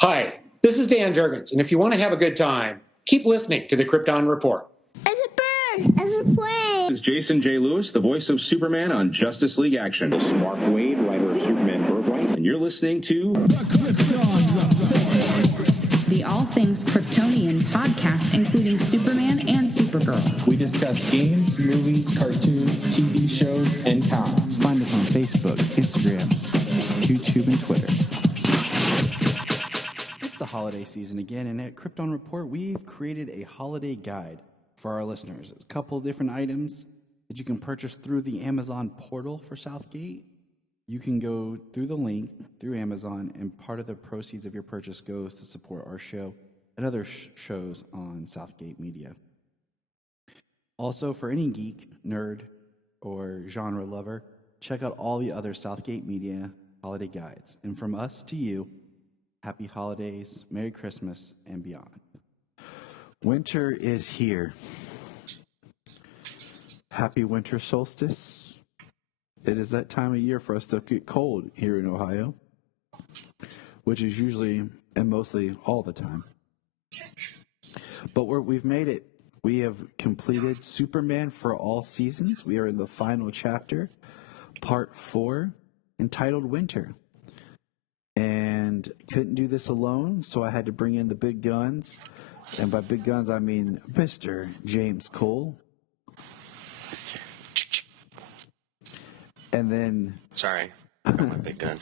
Hi, this is Dan Jurgens, and if you want to have a good time, keep listening to the Krypton Report. It's a bird. It's a plane. This is Jason J. Lewis, the voice of Superman on Justice League Action. This is Mark Wade, writer of Superman Birthright. And you're listening to The Krypton Report, the All Things Kryptonian podcast, including Superman and Supergirl. We discuss games, movies, cartoons, TV shows, and comics. Find us on Facebook, Instagram, YouTube, and Twitter. It's the holiday season again, and at Krypton Report, we've created a holiday guide for our listeners. It's a couple different items that you can purchase through the Amazon portal for Southgate. You can go through the link through Amazon, and part of the proceeds of your purchase goes to support our show and other shows on Southgate Media. Also, for any geek, nerd, or genre lover, check out all the other Southgate Media holiday guides. And from us to you, happy holidays, Merry Christmas, and beyond. Winter is here. Happy winter solstice. It is that time of year for us to get cold here in Ohio, which is usually and mostly all the time. But we've made it. We have completed Superman for all seasons. We are in the final chapter, part 4, entitled Winter. And couldn't do this alone, so I had to bring in the big guns. And by big guns, I mean Mr. James Cole. And then... Sorry, I got my big gun.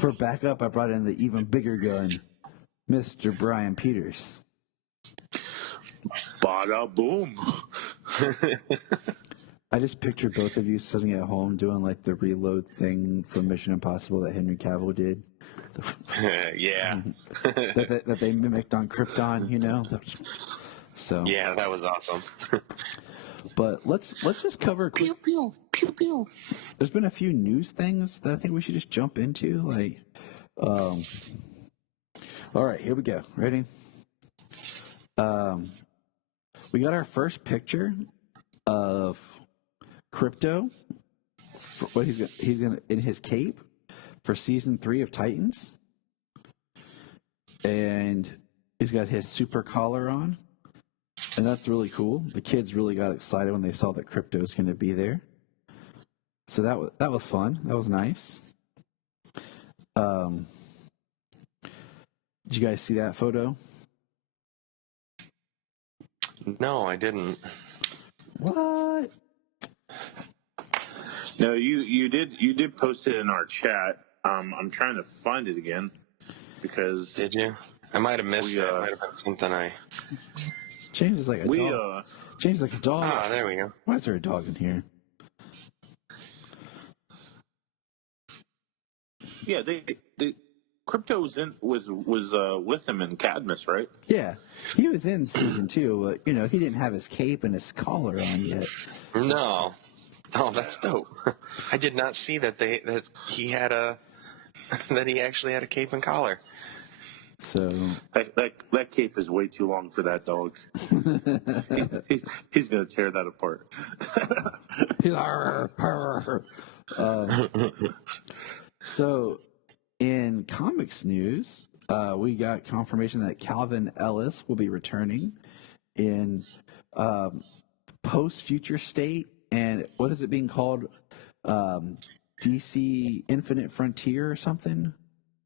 For backup, I brought in the even bigger gun, Mr. Bryan Peters. Bada boom. I just picture both of you sitting at home doing like the reload thing from Mission Impossible that Henry Cavill did. Yeah. that they mimicked on Krypton, you know? So yeah, that was awesome. But let's just cover quick. Pew, pew, pew, pew. There's been a few news things that I think we should just jump into. All right, here we go. Ready? We got our first picture of Crypto. What he's gonna in his cape for season 3 of Titans, and he's got his super collar on. And that's really cool. The kids really got excited when they saw that Crypto's going to be there. So that was fun. That was nice. Did you guys see that photo? No, I didn't. What? No, you did post it in our chat. I'm trying to find it again because Did you? I might have missed it. It might have been something I... James is like a dog. James is like a dog. Ah, there we go. Why is there a dog in here? Yeah, they Crypto was with him in Cadmus, right? Yeah, he was in season 2, but he didn't have his cape and his collar on yet. No. Oh, that's dope. I did not see that he actually had a cape and collar. So that cape is way too long for that dog. he's gonna tear that apart. So, in comics news, we got confirmation that Calvin Ellis will be returning in post-Future State, and what is it being called? DC Infinite Frontier or something?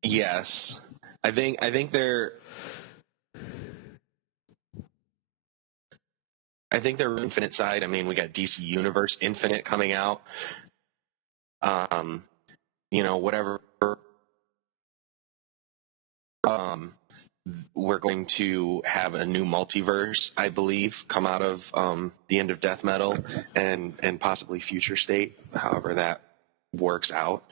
Yes. I think they're Infinite side. I mean, we got DC Universe Infinite coming out. Whatever. We're going to have a new multiverse, I believe, come out of the end of Death Metal and possibly Future State, however that works out.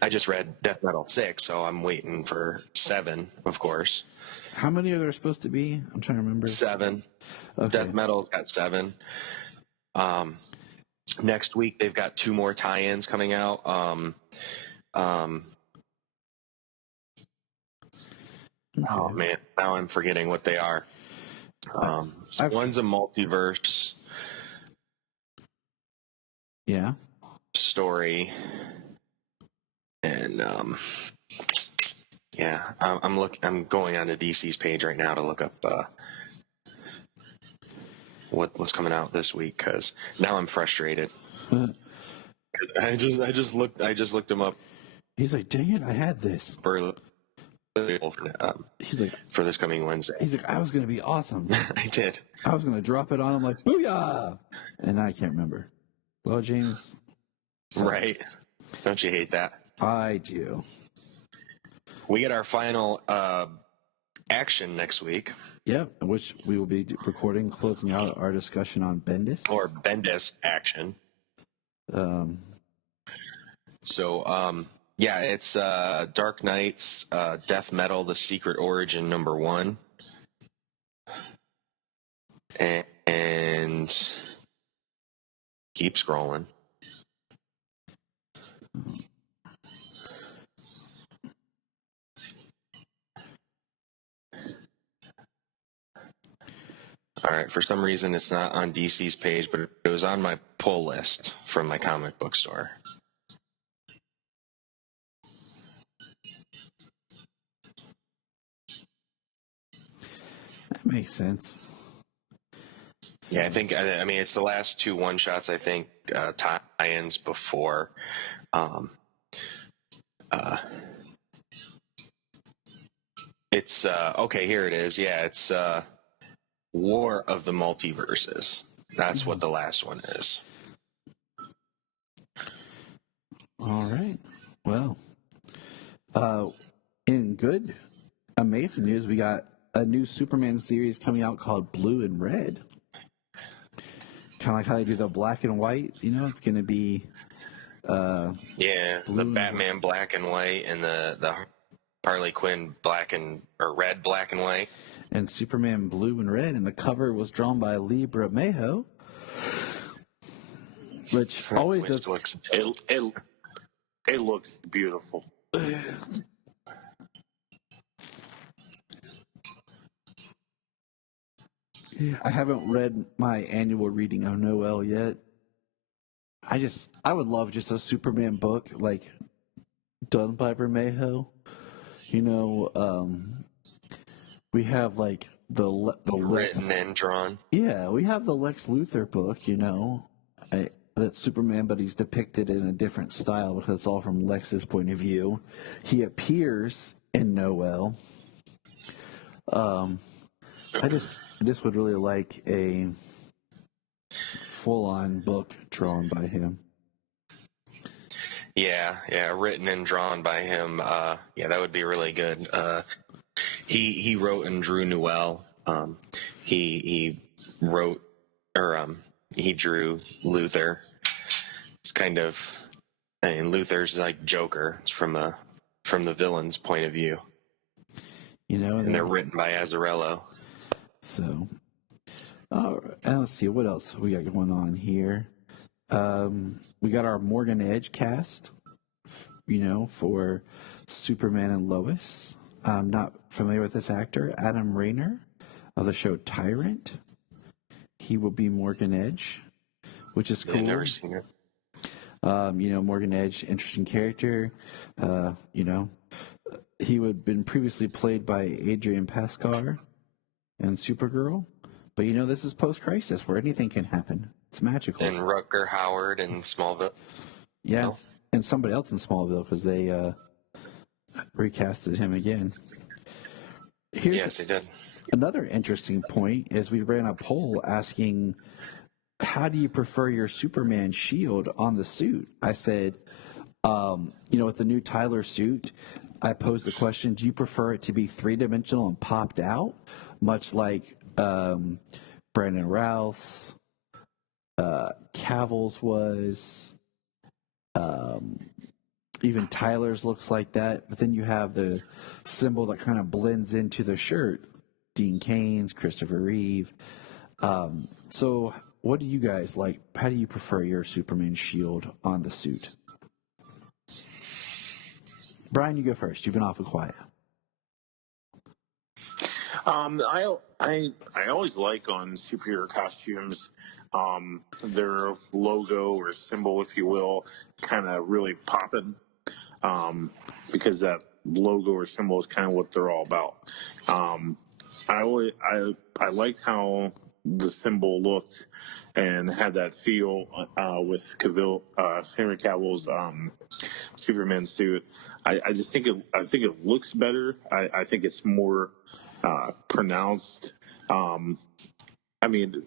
I just read Death Metal 6, so I'm waiting for 7, of course. How many are there supposed to be? I'm trying to remember. 7. Okay. Death Metal's got 7. Next week, they've got 2 more tie-ins coming out. Oh, man. Now I'm forgetting what they are. One's a multiverse. Yeah. Story. And Yeah, I'm going onto DC's page right now to look up what's coming out this week, because now I'm frustrated. I just looked him up. He's like, dang it, I had this. He's like, for this coming Wednesday. He's like, I was going to be awesome. I did. I was going to drop it on him like, booyah! And I can't remember. Well, James. Sorry. Right. Don't you hate that? I do. We get our final action next week. Yep, which we will be recording, closing out our discussion on Bendis. Or Bendis action. Yeah, it's Dark Knight's Death Metal, The Secret Origin #1. And keep scrolling. All right, for some reason it's not on DC's page, but it was on my pull list from my comic book store. That makes sense. So. Yeah, I mean, it's the last 2 one-shots, I think, tie-ins before. It's, okay, here it is. Yeah, it's War of the Multiverses. That's what the last one is. All right. Well, in good, amazing news, we got a new Superman series coming out called Blue and Red. Kind of like how they do the black and white. You know, it's going to be... the Batman black and white and the Harley Quinn red, black and white. And Superman blue and red, and the cover was drawn by Lee Bermejo, which always does. It looks beautiful. Yeah, I haven't read my annual reading of Noel yet. I would love just a Superman book, like, done by Bermejo. You know, we have, like, the written and drawn. Yeah, we have the Lex Luthor book, you know, that's Superman, but he's depicted in a different style because it's all from Lex's point of view. He appears in Noel. I just would really like a full-on book drawn by him. Yeah, written and drawn by him. That would be really good. He wrote and drew Noel. He wrote he drew Luthor. It's kind of, I mean, Luthor's like Joker. It's from the villain's point of view. You know, and they're written by Azzarello. So, let's see what else we got going on here. We got our Morgan Edge cast, you know, for Superman and Lois. I'm not familiar with this actor, Adam Rayner of the show Tyrant. He will be Morgan Edge, which is cool. I've never seen it. You know, Morgan Edge, interesting character. You know, he would have been previously played by Adrian Pascar and Supergirl. But, you know, this is post-crisis where anything can happen. It's magical. And Rutger Hauer in Smallville. Yeah, no? And somebody else in Smallville because they recasted him again. Yes, they did. Another interesting point is we ran a poll asking, how do you prefer your Superman shield on the suit? I said, you know, with the new Tyler suit, I posed the question, do you prefer it to be three-dimensional and popped out, much like Brandon Routh's, Cavill's was, even Tyler's looks like that, but then you have the symbol that kind of blends into the shirt, Dean Cain's, Christopher Reeve. So what do you guys like? How do you prefer your Superman shield on the suit? Bryan, you go first. You've been awful quiet. I always like on superhero costumes, their logo or symbol, if you will, kind of really popping, because that logo or symbol is kind of what they're all about. I liked how the symbol looked and had that feel with Henry Cavill's Superman suit. I just think it looks better. I think it's more pronounced. I mean,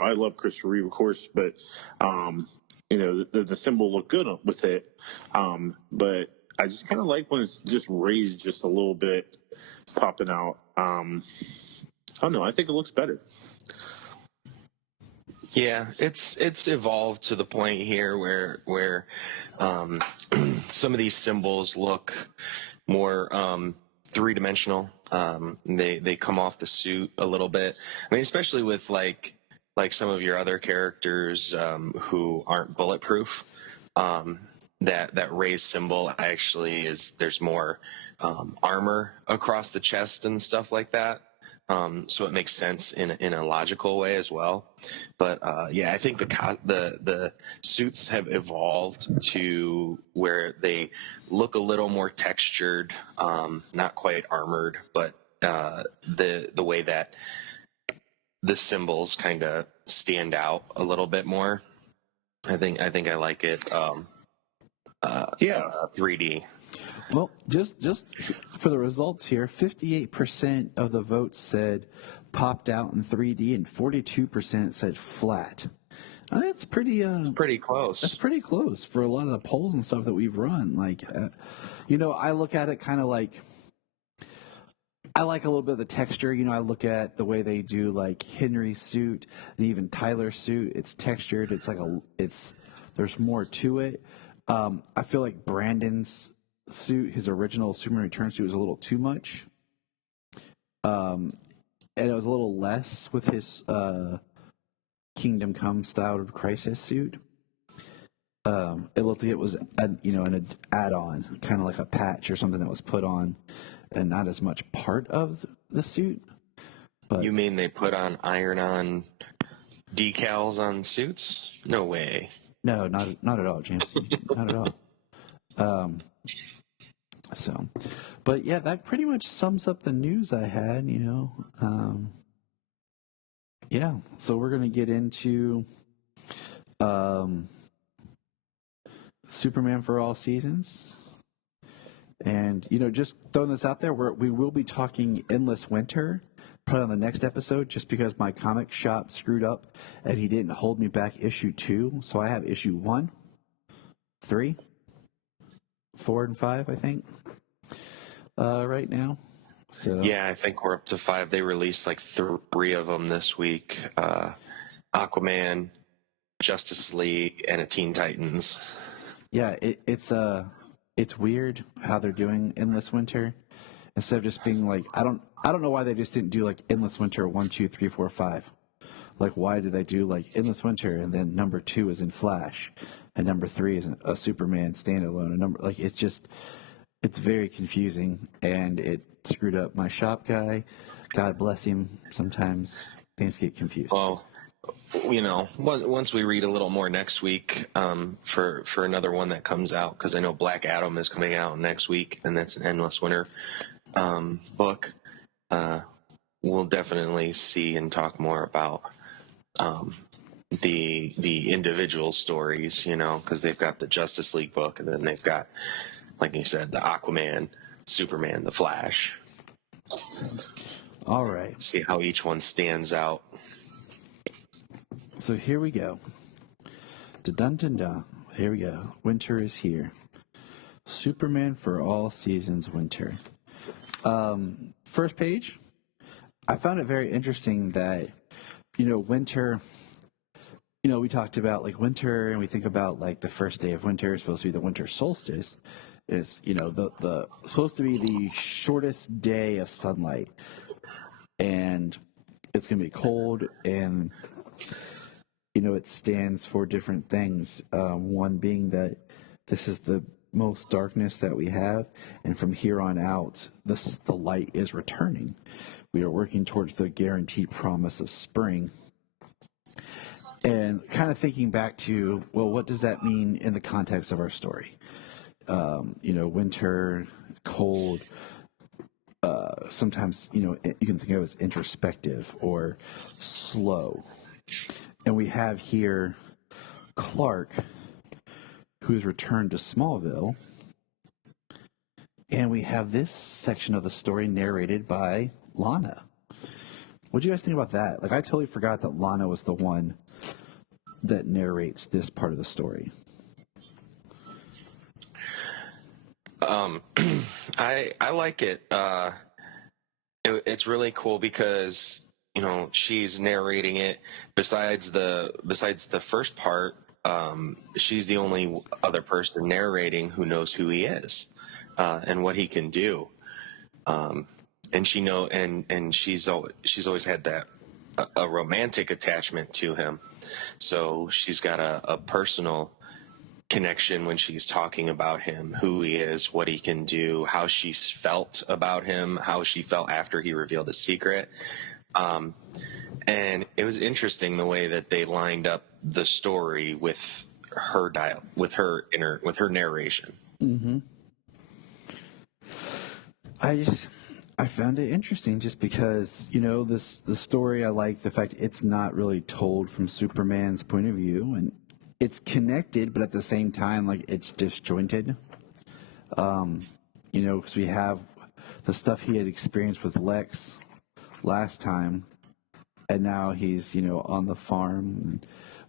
I love Christopher Reeve, of course, but the symbol looked good with it. But I just kind of like when it's just raised just a little bit, popping out. I don't know. I think it looks better. Yeah, it's evolved to the point here where some of these symbols look more three-dimensional. They come off the suit a little bit. I mean, especially with like some of your other characters who aren't bulletproof. That raised symbol actually there's more armor across the chest and stuff like that. So it makes sense in a logical way as well. But yeah, I think the suits have evolved to where they look a little more textured, not quite armored, but the way that the symbols kind of stand out a little bit more. I think I like it. 3D. Well, just for the results here, 58% of the votes said popped out in 3D, and 42% said flat. That's pretty close. That's pretty close for a lot of the polls and stuff that we've run. Like, I look at it kind of like I like a little bit of the texture. I look at the way they do like Henry's suit and even Tyler's suit. It's textured. It's like there's more to it. I feel like Brandon's suit, his original Superman Returns suit, was a little too much. And it was a little less with his Kingdom Come styled Crisis suit. It looked like it was an add-on, kind of like a patch or something that was put on, and not as much part of the suit. But you mean they put on iron-on decals on suits? No way. No, not at all, James. Not at all. But yeah, that pretty much sums up the news I had. Yeah. So we're gonna get into Superman for All Seasons, and just throwing this out there, we will be talking Endless Winter. Put on the next episode, just because my comic shop screwed up and he didn't hold me back issue 2. So I have issue 1, 3, 4, and 5, I think, right now. So yeah, I think we're up to 5. They released like 3 of them this week: Aquaman, Justice League, and a Teen Titans. Yeah, it's weird how they're doing Endless Winter. Instead of just being like, I don't know why they just didn't do like Endless Winter 1, 2, 3, 4, 5. Like, why did they do like Endless Winter and then number 2 is in Flash and number 3 is a Superman standalone? And it's very confusing, and it screwed up my shop guy. God bless him. Sometimes things get confused. Well, once we read a little more next week for another one that comes out, because I know Black Adam is coming out next week, and that's an Endless Winter book. We'll definitely see and talk more about the individual stories, because they've got the Justice League book, and then they've got, like you said, the Aquaman, Superman, the Flash. All right. See how each one stands out. So here we go. Dun-dun-dun. Here we go. Winter is here. Superman for All Seasons Winter. First page, I found it very interesting that, winter, we talked about like winter, and we think about like the first day of winter is supposed to be the winter solstice. It's, the supposed to be the shortest day of sunlight, and it's going to be cold, and, it stands for different things. One being that this is the most darkness that we have, and from here on out, the light is returning. We are working towards the guaranteed promise of spring. And kind of thinking back to, well, what does that mean in the context of our story? Winter, cold. Sometimes, you can think of it as introspective or slow. And we have here Clark, who has returned to Smallville. And we have this section of the story narrated by Lana. What do you guys think about that? Like, I totally forgot that Lana was the one that narrates this part of the story. I like it. It's really cool because she's narrating it. Besides the first part, she's the only other person narrating who knows who he is and what he can do. And she's always had that a romantic attachment to him. So she's got a personal connection when she's talking about him, who he is, what he can do, how she felt about him, how she felt after he revealed his secret. And it was interesting the way that they lined up the story with her with her narration. Mm-hmm. I found it interesting just because, the story, I like the fact it's not really told from Superman's point of view, and it's connected, but at the same time, like, it's disjointed. Because we have the stuff he had experienced with Lex last time, and now he's, on the farm.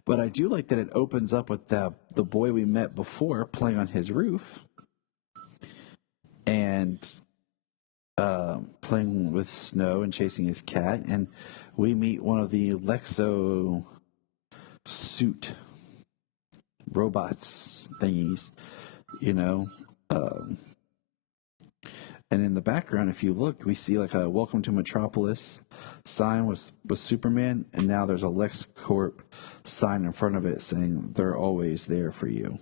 But I do like that it opens up with the boy we met before playing on his roof and playing with snow and chasing his cat. And we meet one of the Lexo suit robots thingies, and in the background, if you look, we see like a "Welcome to Metropolis" sign with Superman, and now there's a LexCorp sign in front of it saying they're always there for you.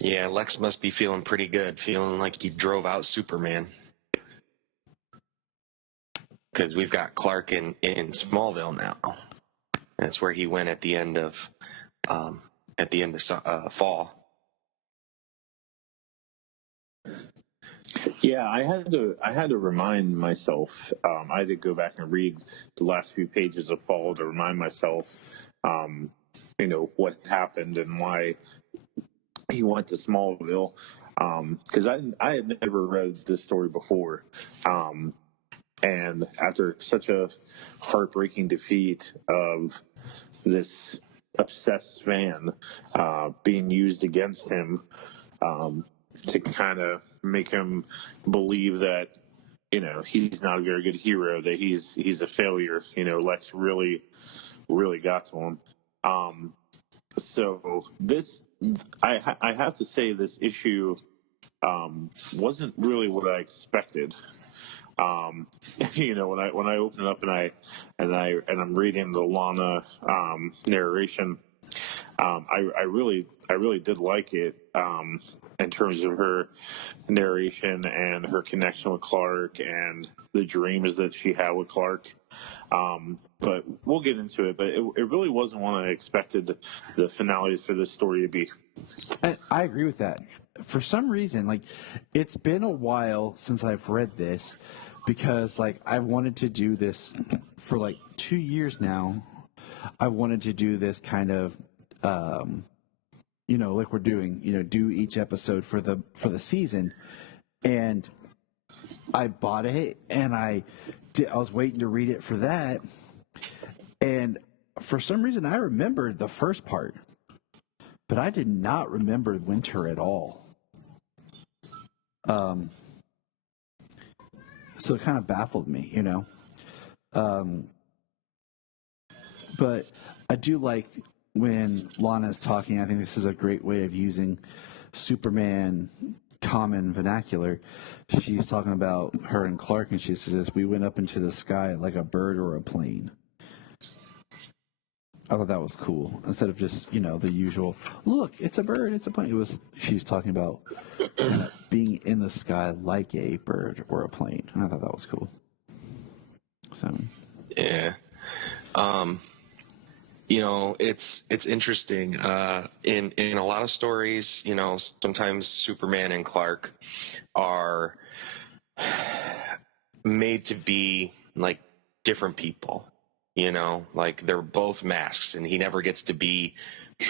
Yeah, Lex must be feeling pretty good, feeling like he drove out Superman. Because we've got Clark in Smallville now. That's where he went at the end of fall. Yeah, I had to remind myself. I had to go back and read the last few pages of Fall to remind myself, what happened and why he went to Smallville. Because I had never read this story before, and after such a heartbreaking defeat of this obsessed fan being used against him, to kind of make him believe that he's not a very good hero, that he's a failure. Lex really got to him. So this, I have to say, this issue wasn't really what I expected. When I open it up and I'm reading the Lana narration, I really did like it in terms of her narration and her connection with Clark and the dreams that she had with Clark. But we'll get into it. But it really wasn't what I expected the finale for this story to be. I agree with that. For some reason, like, it's been a while since I've read this because, like, I've wanted to do this for like 2 years now. I wanted to do this kind of, like we're doing, do each episode for the season. And I bought it and I was waiting to read it for that. And for some reason, I remembered the first part, but I did not remember winter at all. So it kind of baffled me, but I do like when Lana's talking. I think this is a great way of using Superman common vernacular. She's talking about her and Clark, and she says, "We went up into the sky like a bird or a plane." I thought that was cool. Instead of just, the usual, "Look, it's a bird, it's a plane." She's talking about being in the sky like a bird or a plane. And I thought that was cool. So. Yeah. it's interesting. In a lot of stories, sometimes Superman and Clark are made to be like different people. Like they're both masks, and he never gets to be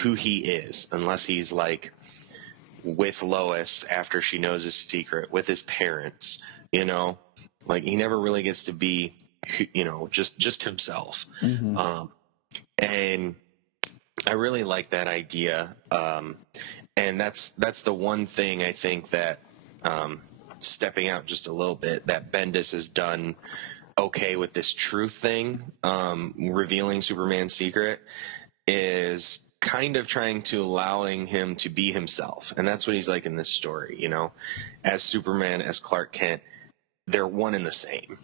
who he is unless he's like with Lois after she knows his secret, with his parents. Like he never really gets to be, just himself. Mm-hmm. And I really like that idea. And that's the one thing I think that, stepping out just a little bit, that Bendis has done okay with this truth thing, revealing Superman's secret, is kind of trying to allowing him to be himself. And that's what he's like in this story, as Superman, as Clark Kent, they're one and the same,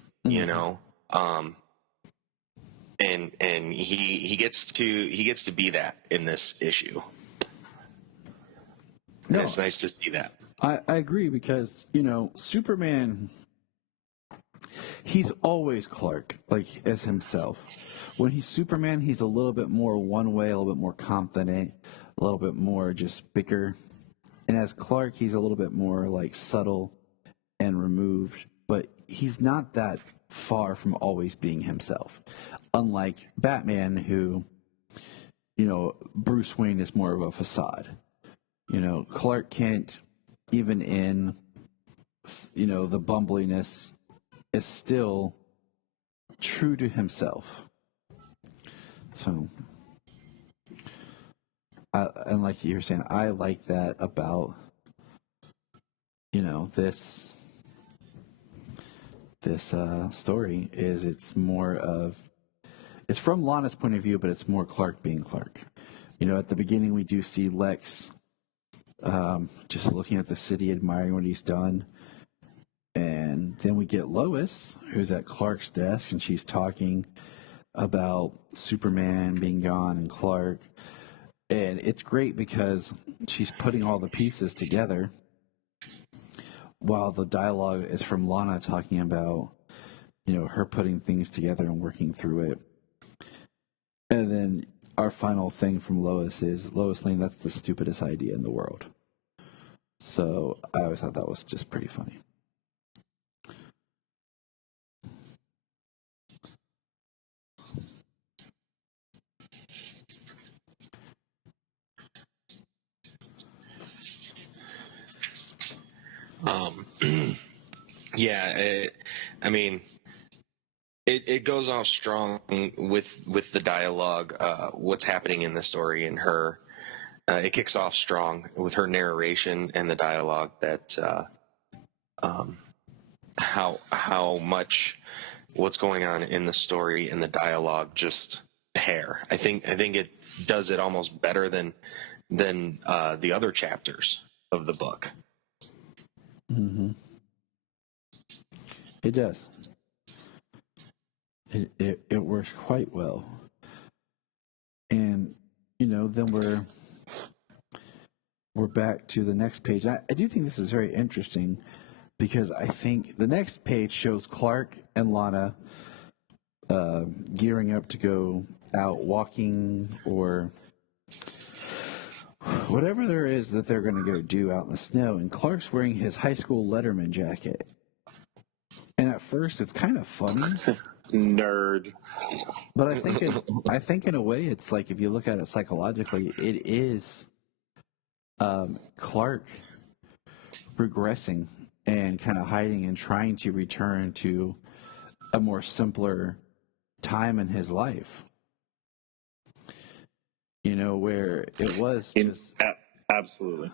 and he gets to be that in this issue. No, and it's nice to see that. I agree, because Superman, he's always Clark, like as himself. When he's Superman, he's a little bit more one way, a little bit more confident, a little bit more just bigger. And as Clark, he's a little bit more like subtle and removed, but he's not that far from always being himself. Unlike Batman, who, Bruce Wayne is more of a facade. Clark Kent, even in, the bumbliness, is still true to himself. So, and like you were saying, I like that about, this story, is it's from Lana's point of view, but it's more Clark being Clark. At the beginning we do see Lex just looking at the city, admiring what he's done. And then we get Lois, who's at Clark's desk, and she's talking about Superman being gone and Clark. And it's great because she's putting all the pieces together, while the dialogue is from Lana talking about, her putting things together and working through it. And then our final thing from Lois is, Lois Lane, that's the stupidest idea in the world. So I always thought that was just pretty funny. Yeah, it goes off strong with the dialogue, what's happening in the story, and her. It kicks off strong with her narration and the dialogue, that how much what's going on in the story and the dialogue just pair. I think it does it almost better than the other chapters of the book. Mm-hmm. It does. It works quite well. And then we're back to the next page. I do think this is very interesting, because I think the next page shows Clark and Lana gearing up to go out walking, or whatever there is that they're going to go do out in the snow. And Clark's wearing his high school Letterman jacket. And at first, it's kind of funny. Nerd. But I think in a way, it's like, if you look at it psychologically, it is Clark regressing and kind of hiding and trying to return to a more simpler time in his life. Where it was just absolutely.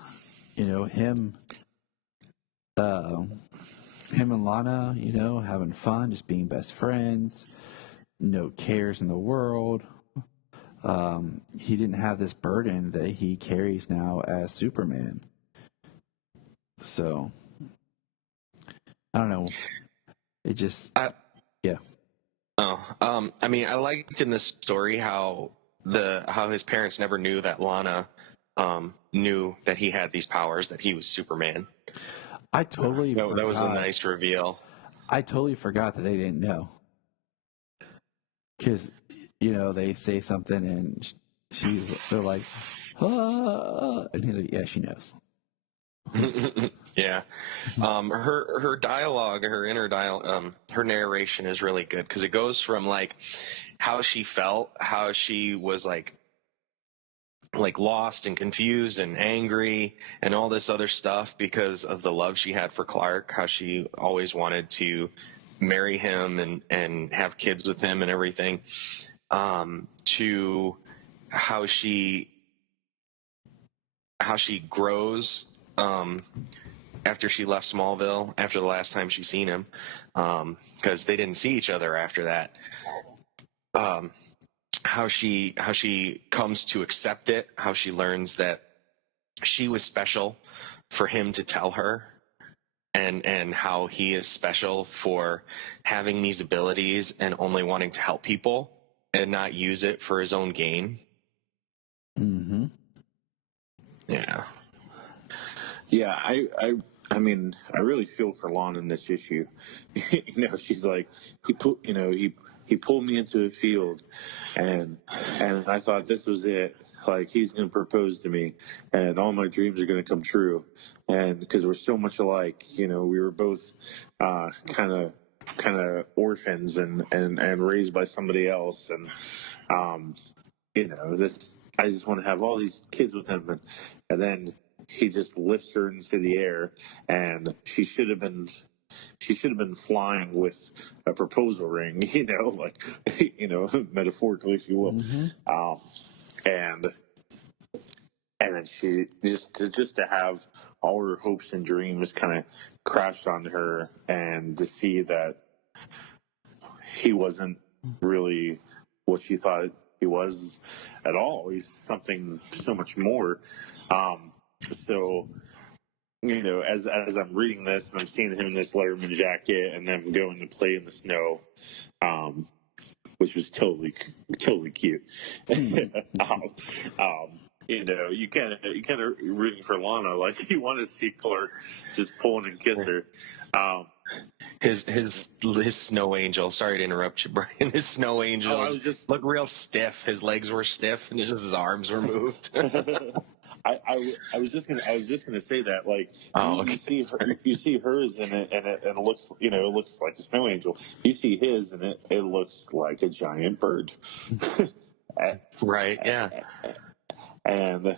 Him and Lana, having fun, just being best friends, no cares in the world. He didn't have this burden that he carries now as Superman. So, I don't know. It just, yeah. Oh, I liked in this story how his parents never knew that Lana knew that he had these powers, that he was Superman. I totally forgot. That was a nice reveal. I totally forgot that they didn't know. Because, they say something and they're like, and he's like, yeah, she knows. Yeah. Her dialogue, her inner dialogue, her narration is really good because it goes from like how she felt, how she was like lost and confused and angry and all this other stuff because of the love she had for Clark, how she always wanted to marry him and have kids with him and everything, to how she grows after she left Smallville, after the last time she seen him, because they didn't see each other after that. How she comes to accept it, how she learns that she was special for him to tell her, and how he is special for having these abilities and only wanting to help people and not use it for his own gain. Mm-hmm. Yeah. Yeah, I mean, I really feel for Lana in this issue. She's like, he pulled me into a field, and I thought this was it. Like, he's going to propose to me, and all my dreams are going to come true. And because we're so much alike, we were both kind of orphans and raised by somebody else, and this. I just want to have all these kids with him, and then he just lifts her into the air, and she should have been flying with a proposal ring, metaphorically, if you will. Mm-hmm. And then she just to have all her hopes and dreams kind of crash on her, and to see that he wasn't really what she thought he was at all. He's something so much more. So, as I'm reading this and I'm seeing him in this Letterman jacket and them going to play in the snow, which was totally cute. You kind of rooting for Lana, like you want to see Clark just pulling and kiss her. His snow angel. Sorry to interrupt you, Brian. His snow angel looked real stiff. His legs were stiff, and just his arms were moved. I was just gonna say that, like, okay. you see hers and it looks it looks like a snow angel. You see his and it looks like a giant bird. Right. Yeah. And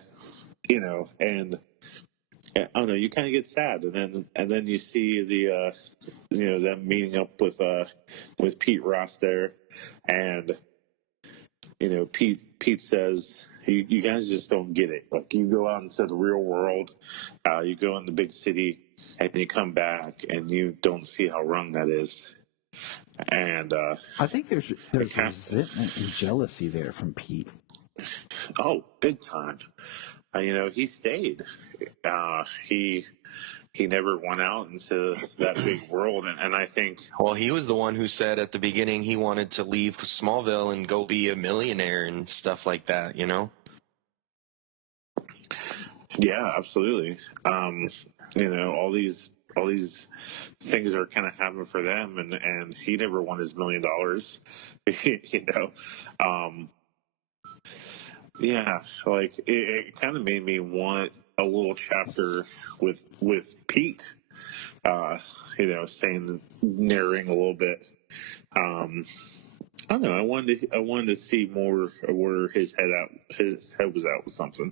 I don't know, you kind of get sad, and then you see the them meeting up with Pete Ross there, and Pete says, you guys just don't get it. Like, you go out into the real world, you go in the big city, and you come back and you don't see how wrong that is. And I think there's resentment and jealousy there from Pete. Oh, big time. He stayed. He never went out into that big world, and I think. Well, he was the one who said at the beginning he wanted to leave Smallville and go be a millionaire and stuff like that. Yeah, absolutely. All these things are kind of happening for them, and he never won his $1 million. Yeah, like it kind of made me want a little chapter with Pete, narrating a little bit. I don't know. I wanted to see more of where his head was at with something.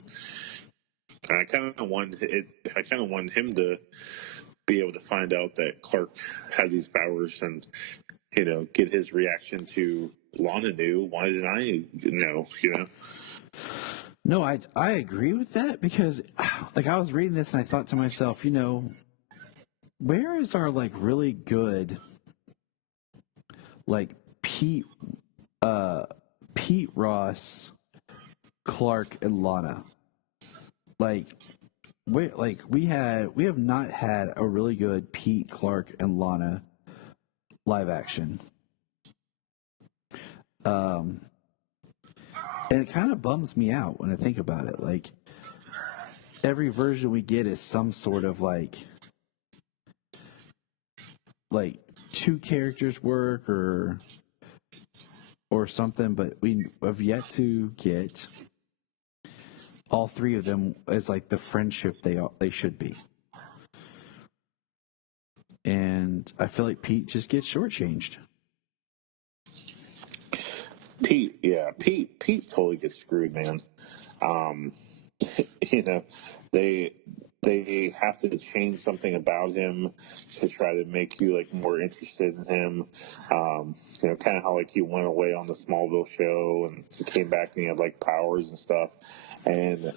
And I kind of wanted him to be able to find out that Clark had these powers, and get his reaction to Lana knew. Why didn't I know? No, I agree with that, because like I was reading this and I thought to myself, where is our like really good like Pete Ross, Clark, and Lana? We have not had a really good Pete, Clark, and Lana live action. And it kind of bums me out when I think about it. Like, every version we get is some sort of like two characters work, or or something, but we have yet to get all three of them as like the friendship they should be. And I feel like Pete just gets shortchanged. Pete totally gets screwed, man. You know, they have to change something about him to try to make you like more interested in him. You know, kind of how like he went away on the Smallville show and he came back and he had like powers and stuff. And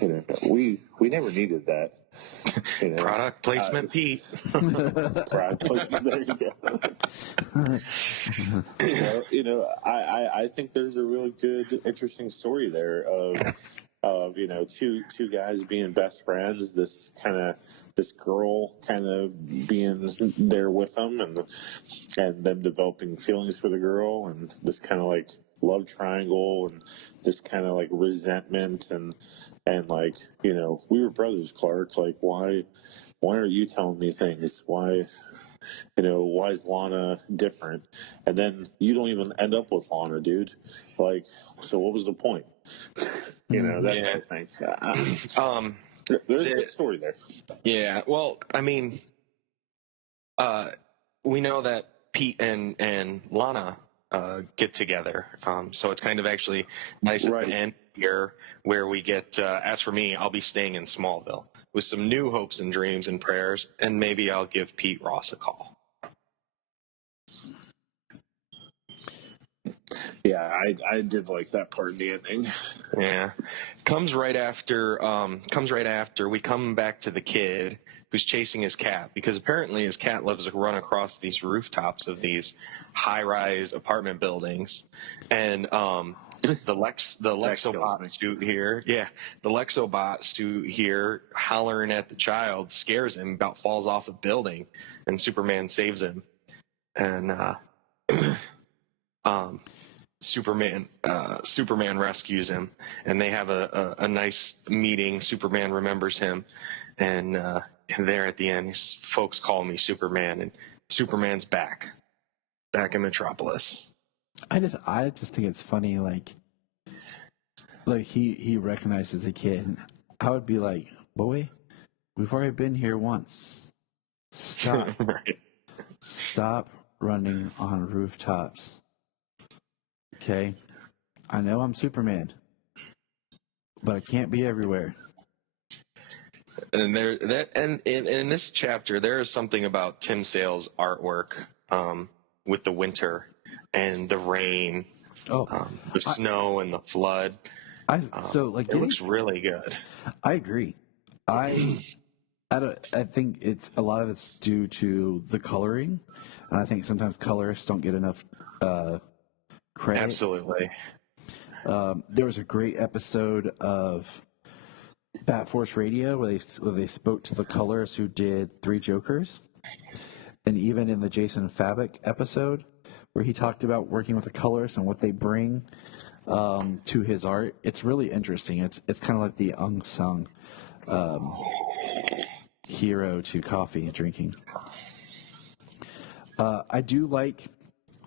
you know, we never needed that. You know, Product placement, Pete. product placement. There you go. You know, I think there's a really good, interesting story there of you know two guys being best friends. This girl kind of being there with them, and them developing feelings for the girl, and this kind of like love triangle, and this kind of like resentment, and like, you know, we were brothers, Clark. Like, why aren't you telling me things? Why? You know, why is Lana different? And then you don't even end up with Lana, dude. Like, so what was the point? You know, that kind of thing. There's a good story there. Yeah, well, I mean, we know that Pete and Lana get together, so it's kind of actually nice at the end here where we get, as for me, I'll be staying in Smallville with some new hopes and dreams and prayers, and maybe I'll give Pete Ross a call. Yeah, I did like that part of the ending. Yeah, comes right after we come back to the kid who's chasing his cat, because apparently his cat loves to run across these rooftops of these high-rise apartment buildings, and the Lexobot suit here, the Lexobot suit here, hollering at the child, scares him, about falls off a building, and Superman saves him, and Superman rescues him, and they have a nice meeting. Superman remembers him, and there at the end, folks call me Superman, and Superman's back in Metropolis. I just think it's funny, like he recognizes the kid. I would be like, boy, we've already been here once. Stop. Right. Stop running on rooftops. Okay? I know I'm Superman, but I can't be everywhere. And in this chapter, there is something about Tim Sale's artwork, with the winter and the rain, the snow and the flood. It looks really good. I agree. I think it's a lot of it's due to the coloring, and I think sometimes colorists don't get enough credit. Absolutely. There was a great episode of Bat Force Radio where they spoke to the colorists who did Three Jokers, and even in the Jason Fabok episode where he talked about working with the colorists and what they bring to his art. It's really interesting. It's kind of like the unsung hero to coffee drinking. I do like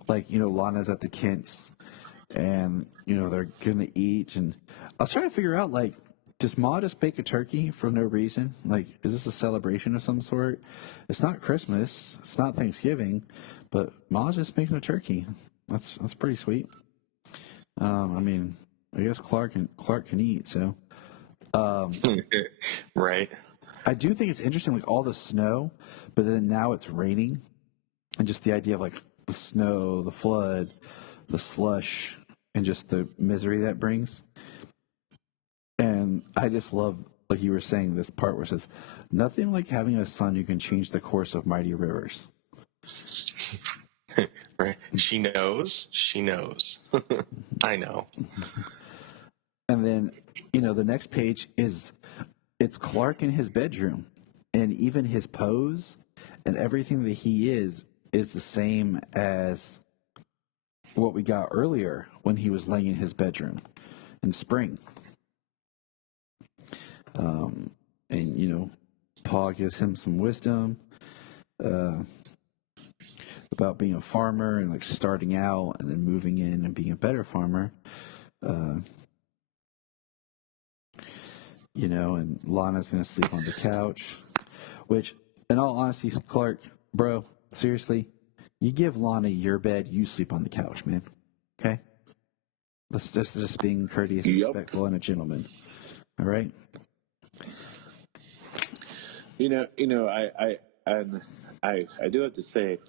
Lana's at the Kents, and they're gonna eat, and I was trying to figure out, like, does Ma just bake a turkey for no reason? Like, is this a celebration of some sort? It's not Christmas, it's not Thanksgiving, but Ma's just making a turkey. That's pretty sweet. I mean, I guess Clark can eat, so. Right. I do think it's interesting, like all the snow, but then now it's raining, and just the idea of like the snow, the flood, the slush, and just the misery that brings. And I just love, like you were saying, this part where it says, nothing like having a son who can change the course of mighty rivers. Right. She knows. I know. And then, the next page it's Clark in his bedroom, and even his pose and everything that he is the same as what we got earlier when he was laying in his bedroom in spring. And, Paul gives him some wisdom. about being a farmer and like starting out and then moving in and being a better farmer. You know, and Lana's going to sleep on the couch, which, in all honesty, Clark, bro, seriously, you give Lana your bed, you sleep on the couch, man. Okay? That's just being courteous, respectful, and a gentleman. All right? I do have to say,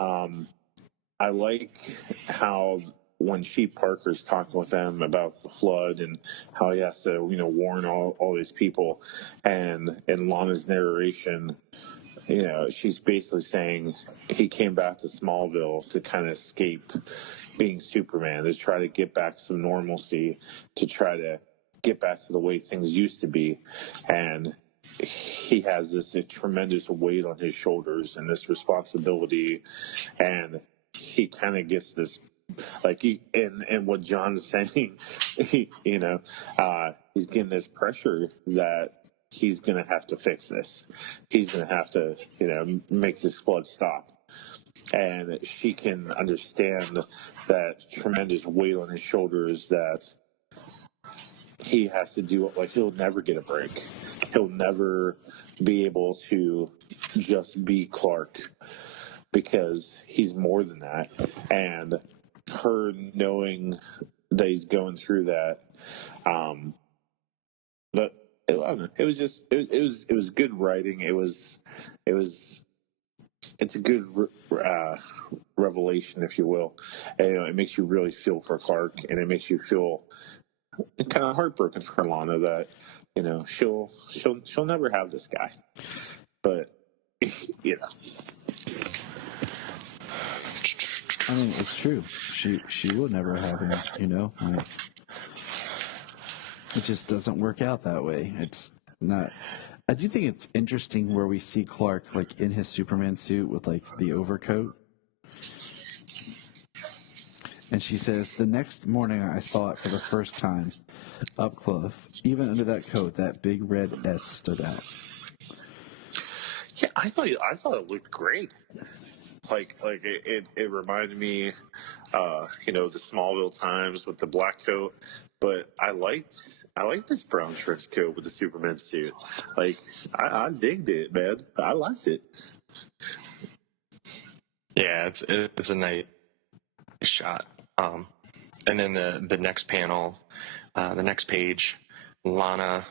I like how when Sheep Parker's talking with them about the flood and how he has to, warn all these people, and in Lana's narration, she's basically saying he came back to Smallville to kind of escape being Superman, to try to get back some normalcy, to try to get back to the way things used to be. And he has this tremendous weight on his shoulders and this responsibility. And he kind of gets this, and what John's saying, he's getting this pressure that he's going to have to fix this. He's going to have to, make this flood stop. And she can understand that tremendous weight on his shoulders that he has to do. Like, he'll never get a break. He'll never be able to just be Clark, because he's more than that. And her knowing that he's going through that, but I don't know. It was just it was good writing. It's a good revelation, if you will. And, it makes you really feel for Clark, and it makes you feel kind of heartbroken for Lana that she'll never have this guy. But I mean, it's true. She will never have him. Like, it just doesn't work out that way. It's not. I do think it's interesting where we see Clark like in his Superman suit with like the overcoat. And she says, the next morning I saw it for the first time up close. Even under that coat, that big red S stood out. Yeah, I thought it looked great. Like it reminded me, the Smallville times with the black coat. But I liked this brown trench coat with the Superman suit. Like, I digged it, man. I liked it. Yeah, it's a nice shot. And then the next panel, the next page, Lana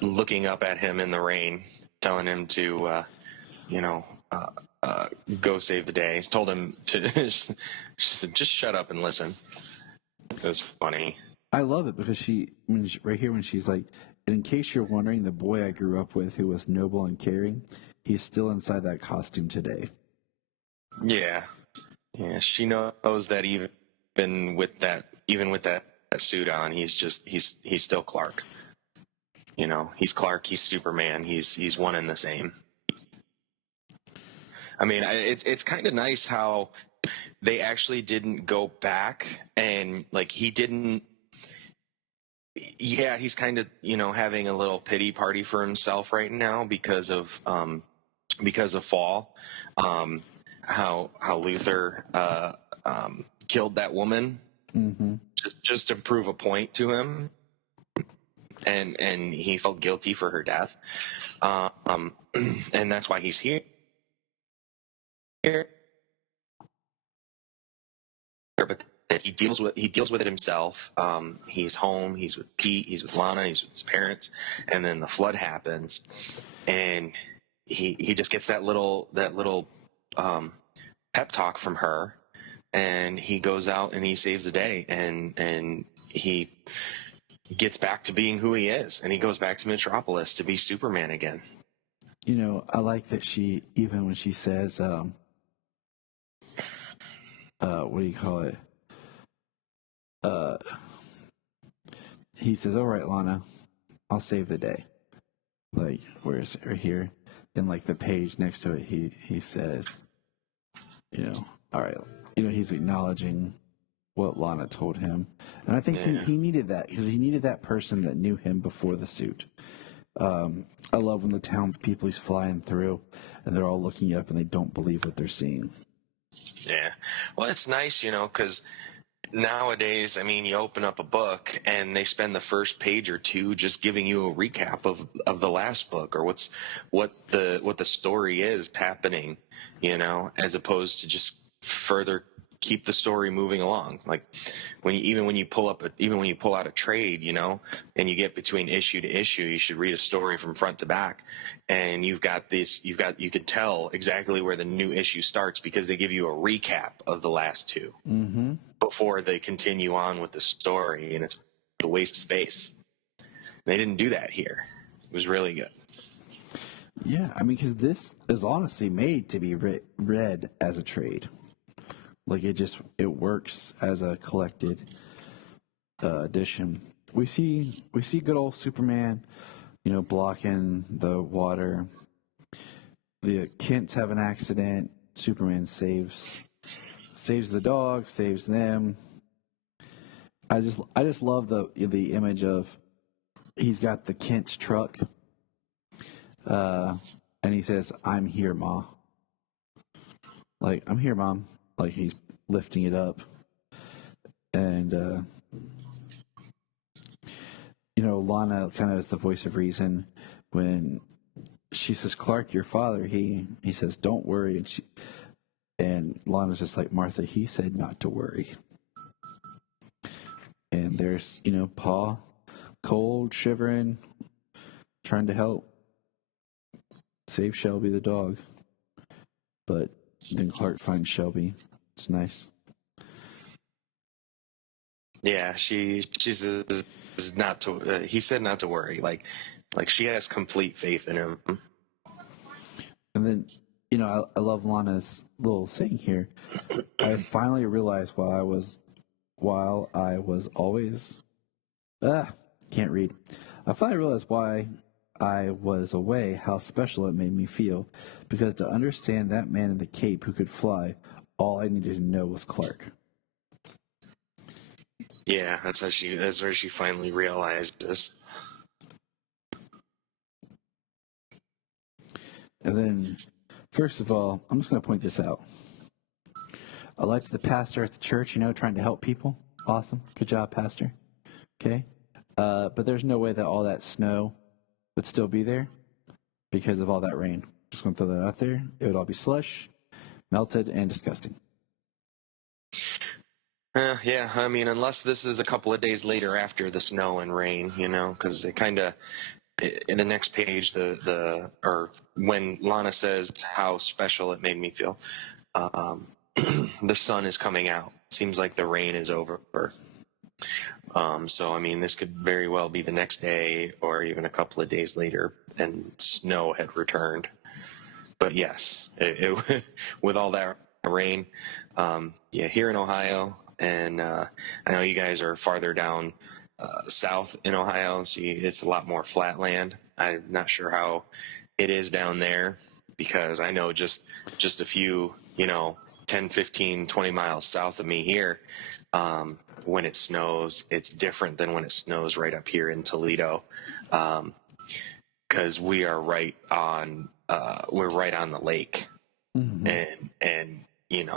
looking up at him in the rain, telling him to, go save the day. Told him to, she said, just shut up and listen. It was funny. I love it because right here when she's like, and in case you're wondering, the boy I grew up with who was noble and caring, he's still inside that costume today. Yeah. Yeah, she knows that even with that suit on, he's still Clark. He's Clark, he's Superman, he's one and the same. I mean, it's kind of nice how they actually didn't go back and like he didn't. Yeah, he's kind of having a little pity party for himself right now because of Fall. How Luther killed that woman, mm-hmm. just to prove a point to him, and he felt guilty for her death, and that's why he's here. But he deals with it himself. He's home. He's with Pete. He's with Lana. He's with his parents, and then the flood happens, and he just gets that little pep talk from her, and he goes out and he saves the day, and he gets back to being who he is, and he goes back to Metropolis to be Superman again. I like that she, even when she says, what do you call it? He says, all right, Lana, I'll save the day. Like, where is it? Right here. In like the page next to it, he says, all right, he's acknowledging what Lana told him. And I think he needed that because he needed that person that knew him before the suit. I love when the townspeople he's flying through and they're all looking up and they don't believe what they're seeing. Yeah. Well, it's nice, because nowadays, I mean, you open up a book and they spend the first page or two just giving you a recap of the last book or what the story is happening, as opposed to just further keep the story moving along. Like even when you pull out a trade, and you get between issue to issue, you should read a story from front to back, and you could tell exactly where the new issue starts because they give you a recap of the last two. Mm-hmm. Before they continue on with the story, and it's a waste of space. They didn't do that here. It was really good. Yeah, I mean, because this is honestly made to be read as a trade. Like it works as a collected edition. We see good old Superman, blocking the water. The Kents have an accident. Superman saves the dog, saves them. I just love the image of he's got the Kent's truck, and he says, "I'm here, Ma." Like, "I'm here, Mom." Like, he's lifting it up, and Lana kind of is the voice of reason when she says, "Clark, your father." He says, "Don't worry," and Lana's just like, "Martha, he said not to worry." And there's, Pa, cold, shivering, trying to help save Shelby the dog. But then Clark finds Shelby. It's nice. Yeah, she says not to. He said not to worry. Like she has complete faith in him. And then, I love Lana's little saying here. I finally realized while I was always can't read. I finally realized why I was away, how special it made me feel. Because to understand that man in the cape who could fly, all I needed to know was Clark. Yeah, that's where she finally realized this. And then, first of all, I'm just going to point this out. I liked the pastor at the church, trying to help people. Awesome. Good job, pastor. Okay. But there's no way that all that snow would still be there because of all that rain. Just going to throw that out there. It would all be slush, melted, and disgusting. Yeah, I mean, unless this is a couple of days later after the snow and rain, because it kind of, in the next page, or when Lana says how special it made me feel, the sun is coming out. Seems like the rain is over. So, I mean, this could very well be the next day or even a couple of days later, and snow had returned. But yes, with all that rain, here in Ohio, and I know you guys are farther down south in Ohio, so it's a lot more flat land. I'm not sure how it is down there because I know just a few, 10, 15, 20 miles south of me here, when it snows, it's different than when it snows right up here in Toledo, because we are right on the lake, Mm-hmm. and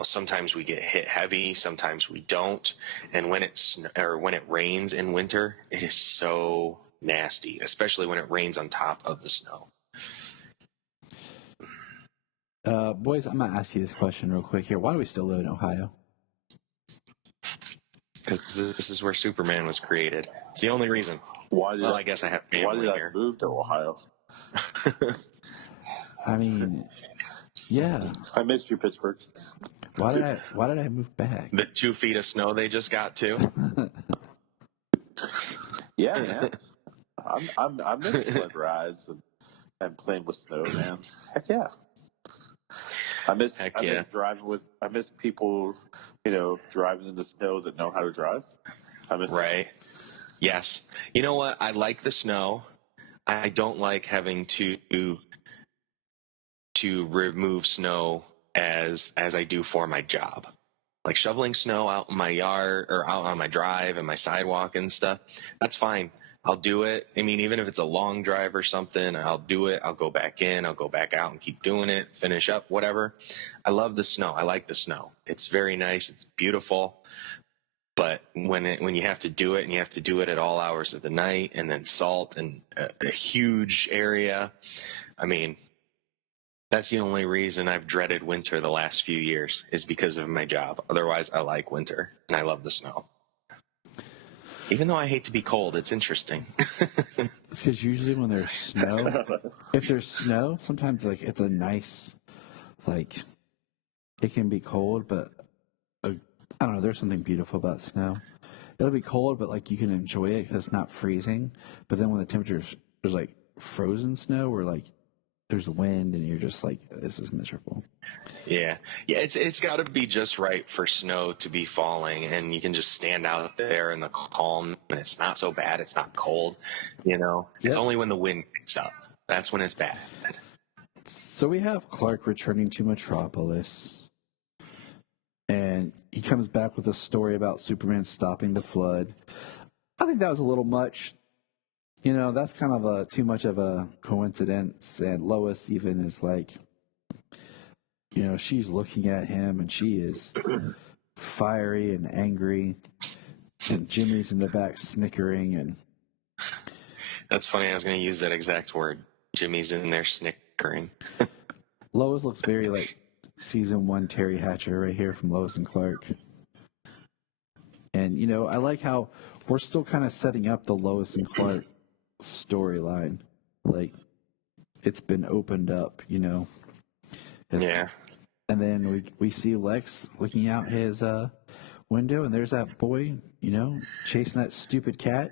sometimes we get hit heavy, sometimes we don't, and when it rains in winter, it is so nasty, especially when it rains on top of the snow. Boys, I'm going to ask you this question real quick here. Why do we still live in Ohio? Because this is where Superman was created. It's the only reason. I guess I have family why did I here. move to Ohio? I mean, yeah. I miss you, Pittsburgh. Why did I move back? The 2 feet of snow they just got too. Yeah, man. I miss sled rides and playing with snow, man. Heck yeah. I miss people, driving in the snow that know how to drive. I miss Right. that. Yes. You know what? I like the snow. I don't like having to remove snow as I do for my job. Like shoveling snow out in my yard or out on my drive and my sidewalk and stuff, that's fine. I'll do it. I mean, even if it's a long drive or something, I'll do it. I'll go back in, I'll go back out and keep doing it, finish up, whatever. I love the snow. I like the snow. It's very nice. It's beautiful. But when you have to do it and you have to do it at all hours of the night and then salt and a huge area, I mean, that's the only reason I've dreaded winter the last few years is because of my job. Otherwise, I like winter and I love the snow. Even though I hate to be cold, it's interesting. It's because usually when there's snow, if there's snow, sometimes like it's a nice, like it can be cold, but I don't know. There's something beautiful about snow. It'll be cold, but like you can enjoy it because it's not freezing. But then when the temperature's there's like frozen snow, where like there's wind and you're just like, this is miserable. Yeah. It's got to be just right for snow to be falling, and you can just stand out there in the calm, and it's not so bad. It's not cold, you know. It's only when the wind picks up that's when it's bad. So we have Clark returning to Metropolis, and he comes back with a story about Superman stopping the flood. I think that was a little much. You know, that's kind of too much of a coincidence. And Lois even is like, you know, she's looking at him and she is fiery and angry. And Jimmy's in the back snickering. And that's funny. I was going to use that exact word. Jimmy's in there snickering. Lois looks very like season 1 Terry Hatcher right here from Lois and Clark. And, you know, I like how we're still kind of setting up the Lois and Clark storyline. Like, it's been opened up, you know. Yeah. And then we see Lex looking out his window, and there's that boy, you know, chasing that stupid cat.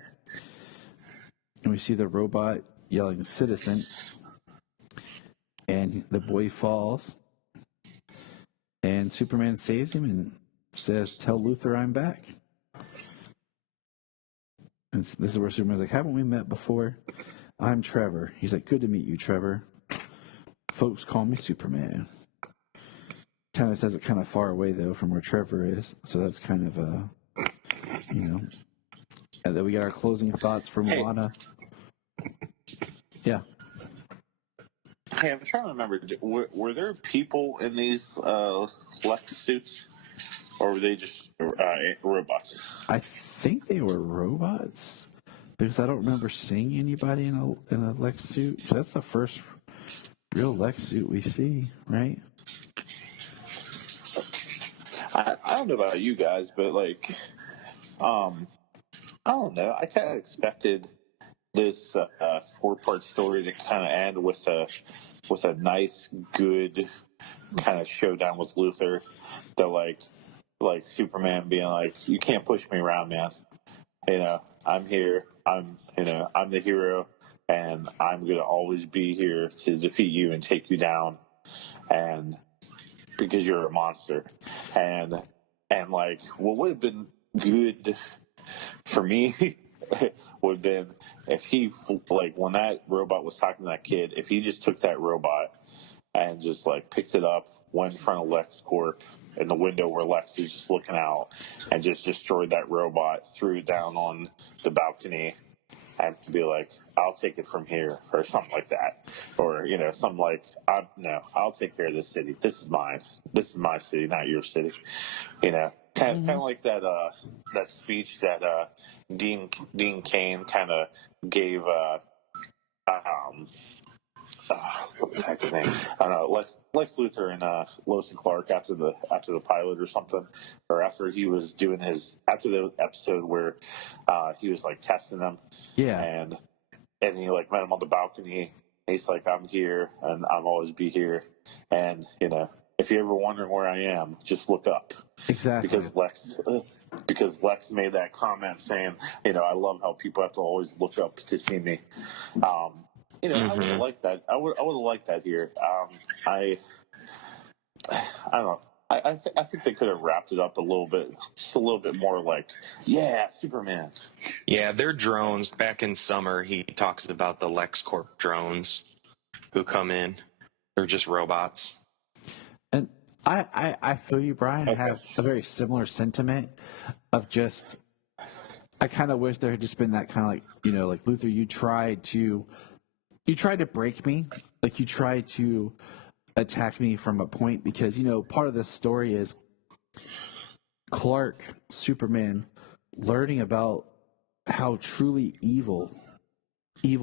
And we see the robot yelling, "Citizen." And the boy falls. And Superman saves him and says, "Tell Luthor I'm back." And this is where Superman's like, "Haven't we met before? I'm Trevor." He's like, "Good to meet you, Trevor. Folks call me Superman." Kind of says it kind of far away, though, from where Trevor is. So that's kind of, you know. And then we got our closing thoughts from Lana. Yeah. Hey, I'm trying to remember. Were there people in these Lex suits? Or were they just robots? I think they were robots because I don't remember seeing anybody in a Lex suit. That's the first real Lex suit we see, right? I don't know about you guys, but like, I don't know. I kind of expected this 4-part story to kind of end with a nice, good kind of showdown with Luthor. That like Superman being like, "You can't push me around, man. You know, I'm here. I'm the hero, and I'm gonna always be here to defeat you and take you down, and because you're a monster." And like, what would have been good for me would have been if he, like, when that robot was talking to that kid, if he just took that robot and just like picked it up, went in front of LexCorp in the window where Lex is just looking out, and just destroyed that robot, threw it down on the balcony, and be like, "I'll take it from here," or something like that, or you know, something like, I'll take care of this city. This is mine. This is my city, not your city." You know, kind of like that speech that Dean Cain kind of gave. What the heck's his name? I don't know. Lex Luthor and Lois and Clark after the pilot or something, or after he was doing after the episode where he was like testing them. Yeah. And he like met him on the balcony. He's like, "I'm here, and I'll always be here. And you know, if you're ever wondering where I am, just look up." Exactly. Because Lex made that comment saying, you know, "I love how people have to always look up to see me." You know, I would have liked that. I would have liked that here. I don't know. I think they could have wrapped it up a little bit, just a little bit more like, yeah, Superman. Yeah, they're drones. Back in summer, he talks about the LexCorp drones who come in. They're just robots. And I feel you, Brian. I have a very similar sentiment of just, I kind of wish there had just been that kind of like, like Luther, you tried to break me. Like you tried to attack me from a point because, part of this story is Clark, Superman, learning about how truly evil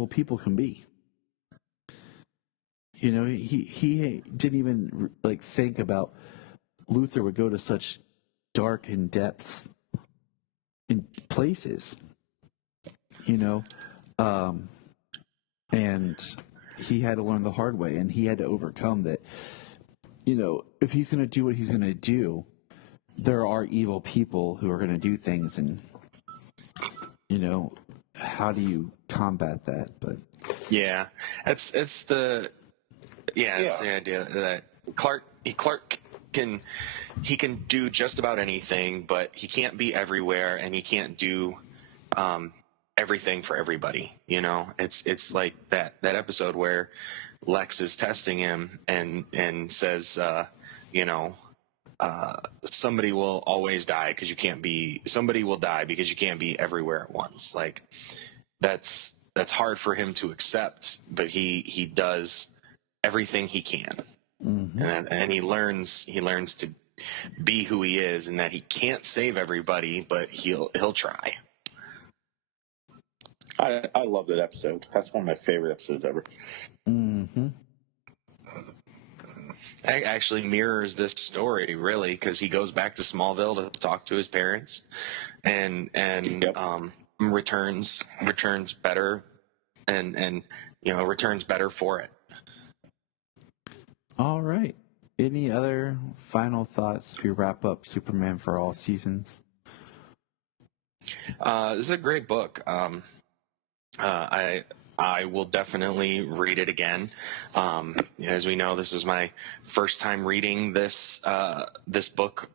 people can be. He didn't even like think about Luther would go to such dark and depth in places, and he had to learn the hard way, and he had to overcome that. If he's going to do what he's going to do, there are evil people who are going to do things, and how do you combat that? But it's the idea that Clark can do just about anything, but he can't be everywhere, and he can't do everything for everybody. It's like that episode where Lex is testing him and says, somebody will always die because you can't be. Somebody will die because you can't be everywhere at once. Like that's hard for him to accept, but he does everything he can, and he learns to be who he is, and that he can't save everybody, but he'll try. I love that episode. That's one of my favorite episodes ever. Mm-hmm. It actually mirrors this story, really, because he goes back to Smallville to talk to his parents, and returns better, and returns better for it. All right. Any other final thoughts as we wrap up Superman for All Seasons? This is a great book. I will definitely read it again. As we know, this is my first time reading this book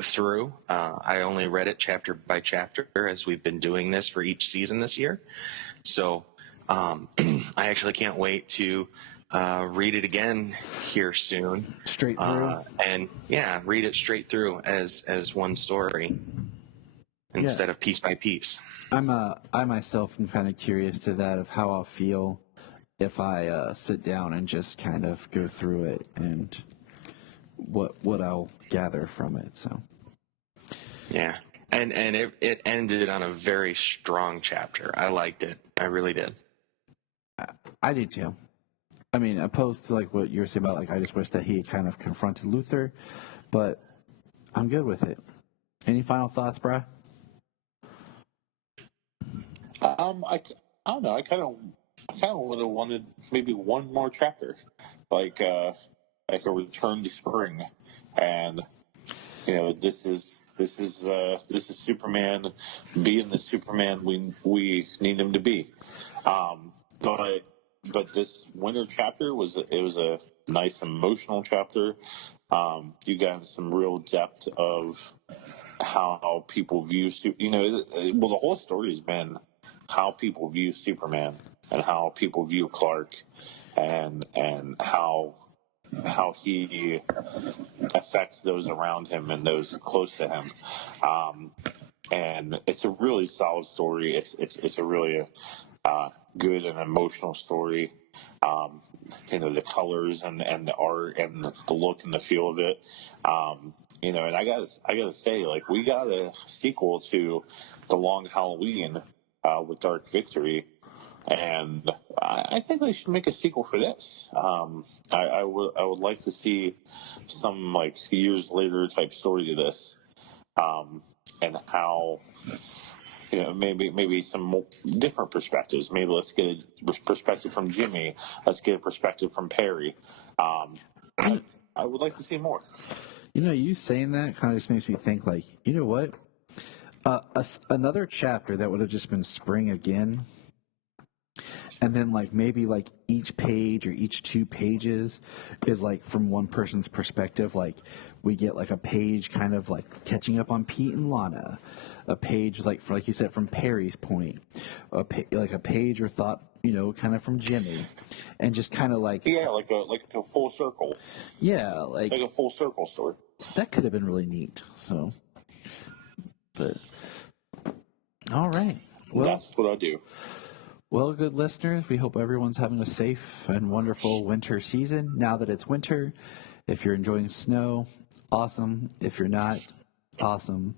through. I only read it chapter by chapter as we've been doing this for each season this year. So I actually can't wait to read it again here soon. Straight through? Read it straight through as one story instead of piece by piece. I myself am kind of curious to that of how I'll feel if I sit down and just kind of go through it and what I'll gather from it. So yeah, and it ended on a very strong chapter. I liked it. I really did. I did too. I mean, opposed to like what you're saying about like I just wish that he kind of confronted Luther, but I'm good with it. Any final thoughts, Brad? I don't know. I kind of would have wanted maybe one more chapter, like a return to spring, and this is Superman being the Superman we need him to be. But this winter chapter was a nice emotional chapter. You got some real depth of how people view the whole story has been how people view Superman and how people view Clark and how he affects those around him and those close to him. And it's a really solid story. It's a really good and emotional story. The colors and the art and the look and the feel of it. And I gotta say, like, we got a sequel to The Long Halloween with Dark Victory, and I think they should make a sequel for this. I would like to see some like years later type story to this, and how maybe some different perspectives. Maybe let's get a perspective from Jimmy. Let's get a perspective from Perry. I would like to see more. You saying that kind of just makes me think, like, you know what? Another chapter that would have just been spring again, and then like maybe like each page or each 2 pages is like from one person's perspective. Like we get like a page kind of like catching up on Pete and Lana, a page like you said from Perry's point, like a page or thought kind of from Jimmy, and just kind of like like a full circle. Yeah, like a full circle story. That could have been really neat. So, but all right. Well, that's what I do. Well, good listeners, we hope everyone's having a safe and wonderful winter season. Now that it's winter, if you're enjoying snow, awesome. If you're not, awesome.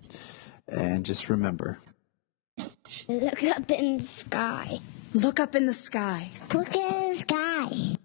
And just remember, look up in the sky. Look up in the sky. Look in the sky.